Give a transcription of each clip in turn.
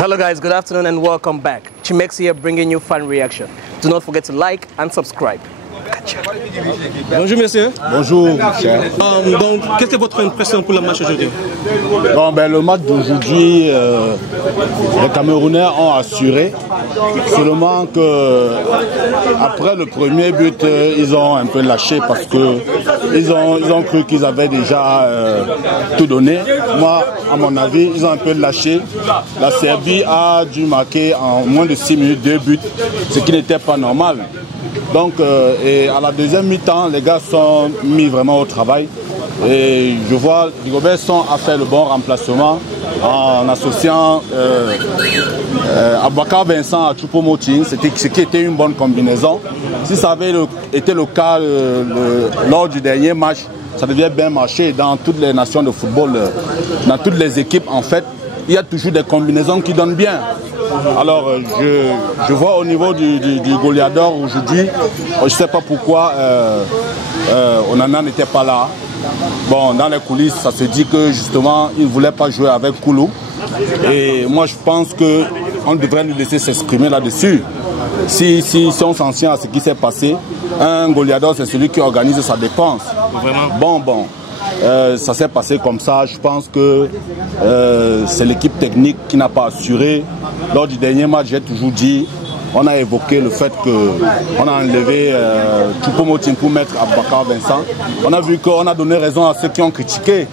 Hello guys, good afternoon and welcome back. Chimex here bringing you fan reaction. Do not forget to like and subscribe. Bonjour monsieur. Bonjour cher. Donc, quelle est votre impression pour le match aujourd'hui? Bon, le match d'aujourd'hui, les Camerounais ont assuré. Seulement que après le premier but, ils ont un peu lâché parce que ils ont cru qu'ils avaient déjà tout donné. Moi, à mon avis, ils ont un peu lâché. La Serbie a dû marquer en moins de 6 minutes 2 buts, ce qui n'était pas normal. Donc, et à la deuxième mi-temps, les gars sont mis vraiment au travail. Et je vois Rigobert-Song a fait le bon remplacement en associant Aboubakar Vincent à Choupo-Moting, ce qui était une bonne combinaison. Si ça avait été le cas lors du dernier match, ça devait bien marcher dans toutes les nations de football, dans toutes les équipes en fait. Il y a toujours des combinaisons qui donnent bien. Alors je vois au niveau du Goliador aujourd'hui, je ne sais pas pourquoi Onana n'était pas là. Bon, dans les coulisses, ça se dit que justement, il ne voulait pas jouer avec Koulou. Et moi, je pense qu'on devrait nous laisser s'exprimer là-dessus. Si on s'en tient à ce qui s'est passé, un Goliador, c'est celui qui organise sa défense. Vraiment? Bon. Ça s'est passé comme ça. Je pense que c'est l'équipe technique qui n'a pas assuré. Lors du dernier match, j'ai toujours dit, on a évoqué le fait qu'on a enlevé Choupo-Moting pour mettre Aboubakar Vincent. On a vu qu'on a donné raison à ceux qui ont critiqué.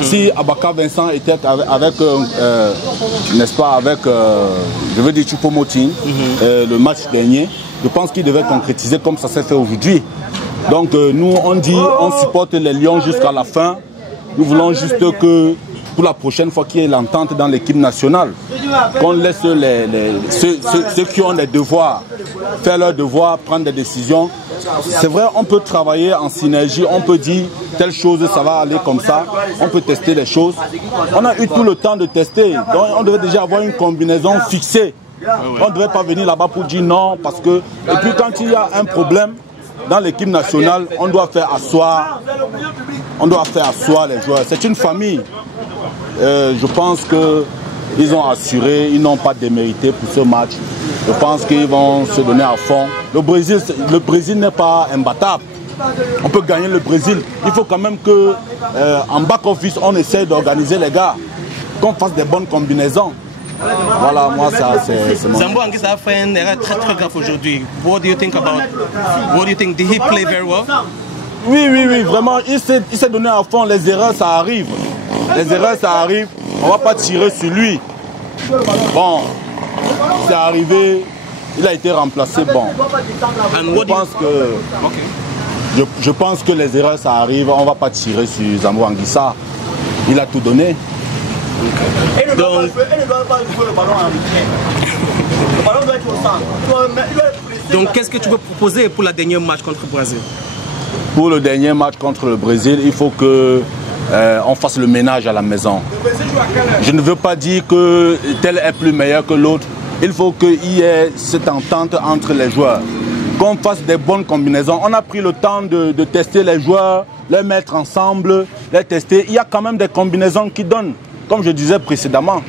Si Aboubakar Vincent était avec, n'est-ce pas, avec, je veux dire Choupo-Moting, le match dernier, je pense qu'il devait concrétiser comme ça s'est fait aujourd'hui. Donc nous on dit on supporte les Lions jusqu'à la fin. Nous voulons juste que pour la prochaine fois qu'il y ait l'entente dans l'équipe nationale, qu'on laisse ceux qui ont des devoirs faire leurs devoirs, prendre des décisions. C'est vrai, on peut travailler en synergie, on peut dire telle chose ça va aller comme ça, on peut tester les choses. On a eu tout le temps de tester, donc on devait déjà avoir une combinaison fixée. On ne devait pas venir là-bas pour dire non parce que, et puis quand il y a un problème dans l'équipe nationale, on doit faire asseoir les joueurs. C'est une famille. Je pense qu'ils ont assuré, ils n'ont pas démérité pour ce match. Je pense qu'ils vont se donner à fond. Le Brésil n'est pas imbattable. On peut gagner le Brésil. Il faut quand même qu'en back-office, on essaie d'organiser les gars, qu'on fasse des bonnes combinaisons. Voilà, moi ça c'est mon... Zambo Anguissa a fait une erreur très grave aujourd'hui. What do you think about? What do you think? Did he play very well? Oui, vraiment, il s'est donné à fond. Les erreurs, ça arrive. Les erreurs, ça arrive. On ne va pas tirer sur lui. Bon, c'est arrivé. Il a été remplacé. Bon, je pense que les erreurs, ça arrive. On ne va pas tirer sur Zambo Anguissa. Il a tout donné. Donc qu'est-ce que tu veux proposer pour le dernier match contre le Brésil? Pour le dernier match contre le Brésil, il faut qu'on fasse le ménage à la maison. Je ne veux pas dire que tel est plus meilleur que l'autre. Il faut qu'il y ait cette entente entre les joueurs. Qu'on fasse des bonnes combinaisons. On a pris le temps de tester les joueurs, les mettre ensemble, les tester. Il y a quand même des combinaisons qui donnent. Comme je disais précédemment,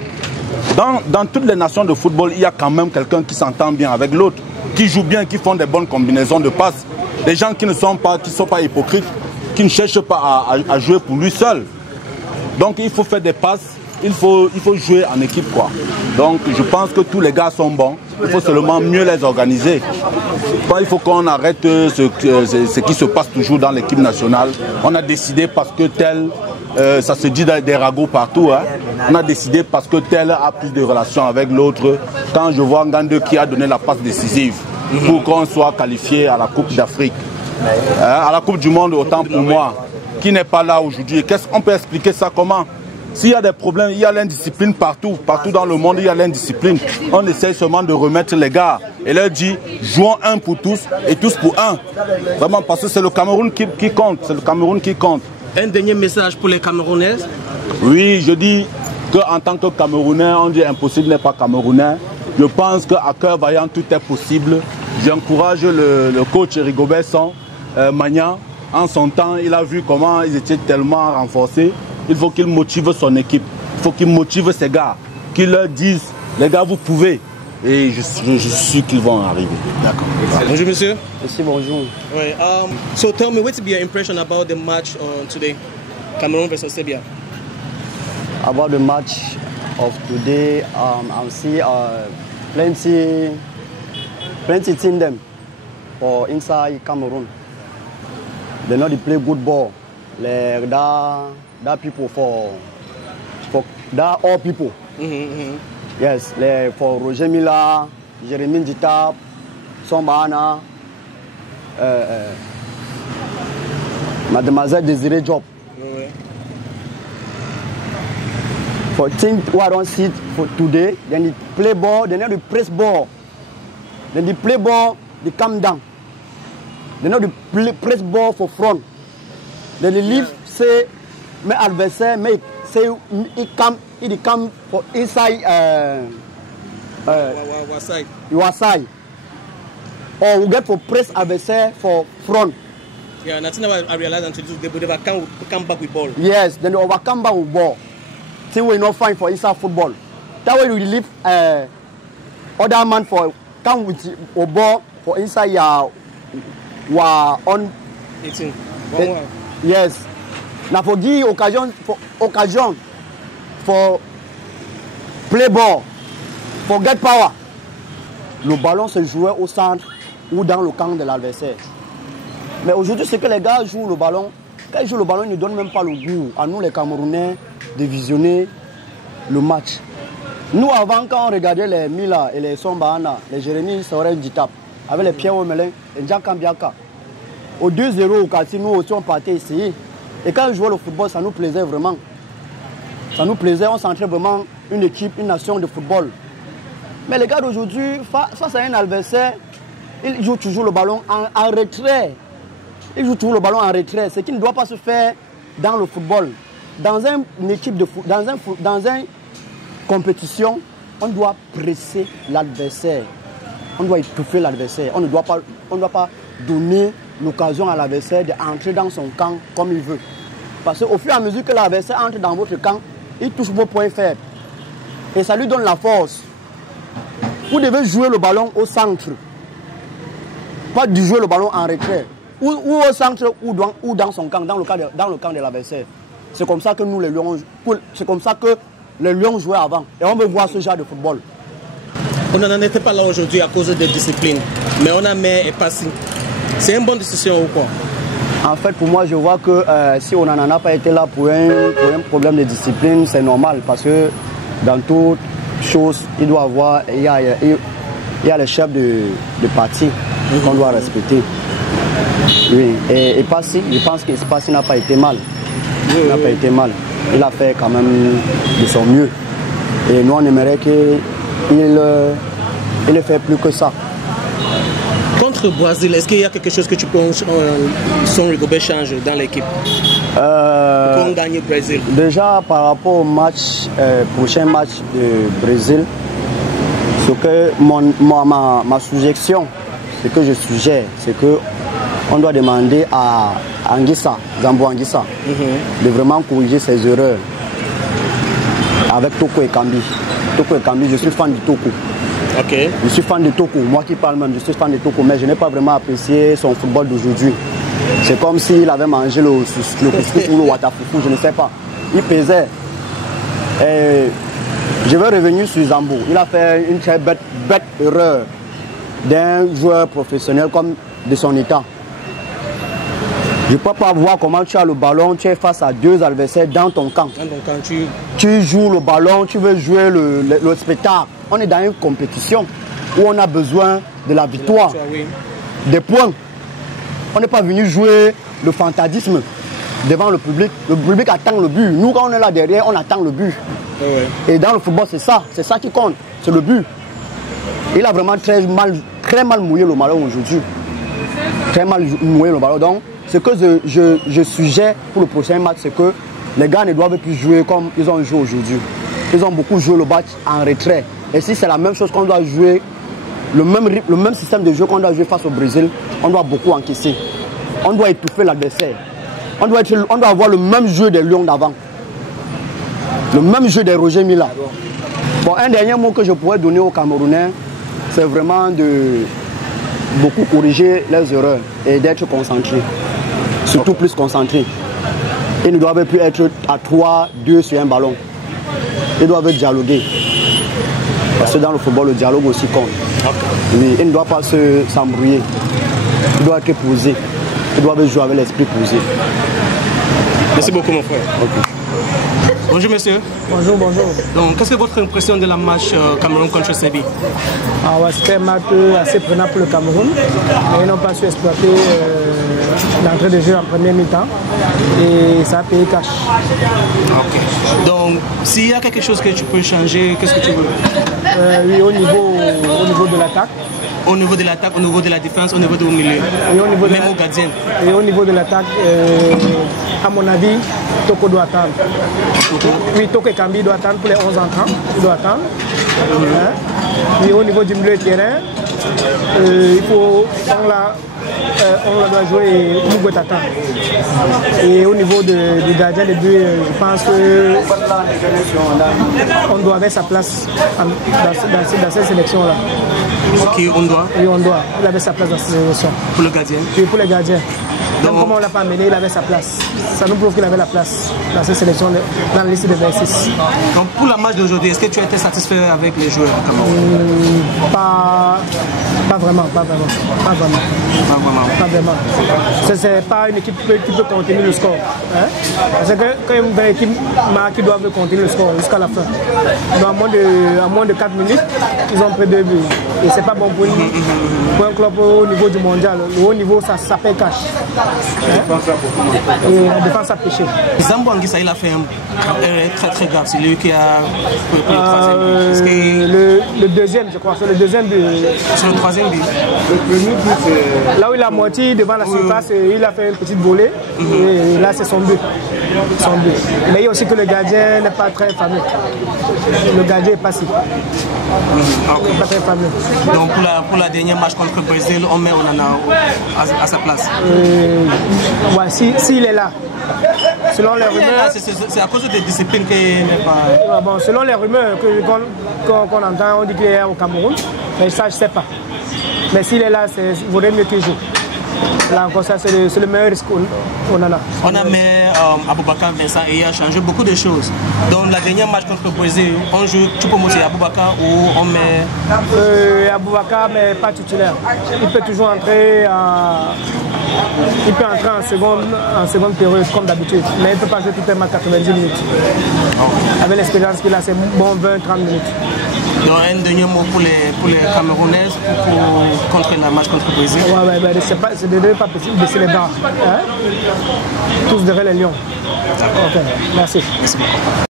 dans toutes les nations de football, il y a quand même quelqu'un qui s'entend bien avec l'autre, qui joue bien, qui font des bonnes combinaisons de passes. Des gens qui ne sont pas hypocrites, qui ne cherchent pas à jouer pour lui seul. Donc il faut faire des passes, il faut jouer en équipe quoi. Donc je pense que tous les gars sont bons, il faut seulement mieux les organiser. Il faut qu'on arrête ce qui se passe toujours dans l'équipe nationale. On a décidé parce que tel... ça se dit des ragots partout. Hein. On a décidé parce que tel a plus de relations avec l'autre. Quand je vois Ngande qui a donné la passe décisive pour qu'on soit qualifié à la Coupe d'Afrique, à la Coupe du Monde, autant pour moi, qui n'est pas là aujourd'hui. Qu'est-ce qu'on peut expliquer ça comment? S'il y a des problèmes, il y a l'indiscipline partout. Partout dans le monde, il y a l'indiscipline. On essaie seulement de remettre les gars et leur dire jouons un pour tous et tous pour un. Vraiment, parce que c'est le Cameroun qui compte. C'est le Cameroun qui compte. Un dernier message pour les Camerounais? Oui, je dis qu'en tant que Camerounais, on dit impossible n'est pas Camerounais. Je pense qu'à cœur vaillant, tout est possible. J'encourage le coach Rigobert-Song, Magnan. En son temps, il a vu comment ils étaient tellement renforcés. Il faut qu'il motive son équipe. Il faut qu'il motive ses gars. Qu'il leur dise les gars, vous pouvez. Et je suis sûr qu'ils vont arriver. D'accord. Bonjour, monsieur. Merci, bonjour. Right. So tell me, what's your impression about the match on today? Cameroon versus Serbia. About the match of today, I see plenty team them for inside Cameroon. They know they play good ball. That people for that all people. Yes, for Roger Mila, Jérémy Djita, Sombana, Mademoiselle Désiré Job. For things who I don't see for today, then they play ball, then they press ball. Then they play ball, they come down. They know they press ball for front. Then they leave, say, my adversaire, say, he come for inside your side. Or we get for press adversaire for front. Yeah, and that's what I realized until they would never come back with ball. Yes, then they overcome back with ball. See, we're not fine for inside football. That way we leave other man for come with a ball for inside your on 18. Yes. Now for give occasion for play ball, for get power. Le ballon se jouait au centre ou dans le camp de l'adversaire. Mais aujourd'hui, c'est que les gars jouent le ballon. Quand ils jouent le ballon, ils ne donnent même pas le goût à nous les Camerounais de visionner le match. Nous, avant, quand on regardait les Mila et les Sombana, les Jérémy Sorel Djitap, avec les Pierre Omelin et Djaka Mbiaka, au 2-0 au quartier, nous aussi on partait essayer. Et quand on jouait le football, ça nous plaisait vraiment. Ça nous plaisait, on sentait vraiment une équipe, une nation de football. Mais les gars d'aujourd'hui, face à un adversaire, ils jouent toujours le ballon en retrait. Ils jouent toujours le ballon en retrait, ce qui ne doit pas se faire dans le football. Dans une équipe de foot, dans une compétition, on doit presser l'adversaire. On doit étouffer l'adversaire. On ne doit pas donner l'occasion à l'adversaire d'entrer dans son camp comme il veut. Parce qu'au fur et à mesure que l'adversaire entre dans votre camp, il touche vos points faibles. Et ça lui donne la force. Vous devez jouer le ballon au centre. Pas de jouer le ballon en retrait. Ou au centre ou dans son camp, dans le camp de l'adversaire. C'est comme ça que nous les Lions, c'est comme ça que les Lions jouaient avant. Et on veut voir ce genre de football. On n'en était pas là aujourd'hui à cause de discipline. Mais on a mis et passé. C'est une bonne décision ou quoi? En fait, pour moi, je vois que si on n'en a pas été là pour un problème de discipline, c'est normal. Parce que dans toute chose, il doit avoir, il y a le chef de parti qu'on doit respecter. Oui, et Passy, je pense que Passy n'a pas été mal. Il n'a pas été mal. Il a fait quand même de son mieux. Et nous, on aimerait qu'il ait fait plus que ça. Contre le Brésil, est-ce qu'il y a quelque chose que tu penses son Rigobert change dans l'équipe pour qu'on gagne le Brésil? Déjà, par rapport au match, prochain match du Brésil, ce que ma suggestion, ce que je suggère, c'est que on doit demander à Anguissa, Zambo Anguissa, de vraiment corriger ses erreurs avec Toko et Kambi. Toko et Kambi, je suis fan de Toko. Okay. Je suis fan de Toko, moi qui parle même, je suis fan de Toko, mais je n'ai pas vraiment apprécié son football d'aujourd'hui. C'est comme s'il avait mangé le couscous ou le watafoufou, je ne sais pas. Il pesait. Et je vais revenir sur Zambo. Il a fait une très bête erreur d'un joueur professionnel comme de son état. Je ne peux pas voir comment tu as le ballon, tu es face à deux adversaires dans ton camp. Tu joues le ballon, tu veux jouer le spectacle. On est dans une compétition où on a besoin de la victoire, des points. On n'est pas venu jouer le fantasisme devant le public. Le public attend le but. Nous, quand on est là derrière, on attend le but. Et dans le football, c'est ça qui compte, c'est le but. Il a vraiment très mal mouillé le ballon aujourd'hui. Très mal mouillé le ballon. Donc, ce que je suggère pour le prochain match, c'est que les gars ne doivent plus jouer comme ils ont joué aujourd'hui. Ils ont beaucoup joué le match en retrait. Et si c'est la même chose qu'on doit jouer, le même système de jeu qu'on doit jouer face au Brésil, on doit beaucoup encaisser. On doit étouffer l'adversaire. On doit avoir le même jeu des Lions d'avant. Le même jeu des Roger Mila. Bon, un dernier mot que je pourrais donner aux Camerounais, c'est vraiment de beaucoup corriger les erreurs et d'être concentrés. Surtout plus concentrés. Ils ne doivent plus être à 3-2 sur un ballon. Ils doivent dialoguer. Parce que dans le football, le dialogue aussi compte. Oui, ils ne doivent pas s'embrouiller. Ils doivent être posés. Ils doivent jouer avec l'esprit posé. Merci beaucoup, mon frère. Okay. Bonjour, monsieur. Bonjour, bonjour. Donc, qu'est-ce que votre impression de la match Cameroun contre Serbie? C'était un match assez prenant pour le Cameroun. Mais ils n'ont pas su exploiter l'entrée de jeu en première mi-temps. Et ça a payé cash. Ok. Donc, s'il y a quelque chose que tu peux changer, qu'est-ce que tu veux? Oui, au niveau de l'attaque. Au niveau de l'attaque, au niveau de la défense, au niveau du milieu. Et au niveau même au gardien. Et au niveau de l'attaque, à mon avis, Toko doit attendre. Oui, Toko et Kambi doit attendre pour les 11 entrants. Il doit attendre. Et au niveau du milieu de terrain, il faut. On doit jouer Mugo Tata. Et au niveau du gardien de but, je pense qu'on doit avoir sa place dans cette sélection-là. Ok, on doit. Oui, on doit. Il avait sa place dans cette sélection. Pour le gardien? Oui, pour les gardiens. Même comme on ne l'a pas amené, il avait sa place. Ça nous prouve qu'il avait la place dans cette sélection, dans la liste de 26. Donc pour la match d'aujourd'hui, est-ce que tu as été satisfait avec les joueurs au Cameroun? Pas vraiment. C'est pas une équipe qui peut contenir le score. Hein? Parce que quand une vraie équipe qui doit contenir le score jusqu'à la fin. Donc à moins de 4 minutes, ils ont pris 2 buts. Et c'est pas bon pour un club au niveau du mondial. Le haut niveau, ça paye cash. Et la défense a péché. Zambo Anguissa, il a fait un très grave. C'est lui qui a pris le troisième but. Le deuxième, je crois. C'est le deuxième but. C'est le troisième but. Le premier but, c'est... Là où il a moitié devant la surface, il a fait une petite volée. Et là, c'est son but. Mais il y a aussi que le gardien n'est pas très fameux. Le gardien est passif. Okay. Pas très fameux. Donc pour la dernière match contre le Brésil, on met Onana à sa place. Ouais, s'il est là. Selon les rumeurs, c'est à cause de discipline qu'il n'est pas. Bon, selon les rumeurs qu'on entend, on dit qu'il est au Cameroun. Mais ça, je ne sais pas. Mais s'il est là, il vaudrait mieux qu'il joue. Là encore, ça, c'est le meilleur risque qu'on en a. On a mis Aboubakar Vincent et il a changé beaucoup de choses. Donc, la dernière match contre le Brésil, on joue Choupo-Moting Aboubakar ou on met. Aboubakar, mais pas titulaire. Il peut toujours entrer il peut entrer en seconde période comme d'habitude, mais il ne peut pas jouer tout un match 90 minutes. Avec l'expérience qu'il a, c'est bon 20-30 minutes. Donc un dernier mot pour les Camerounaises contre la match contre le Brésil. Ouais, c'est de ne pas baisser les bras. Hein? Tous derrière les lions. D'accord. Okay. Merci. Merci beaucoup.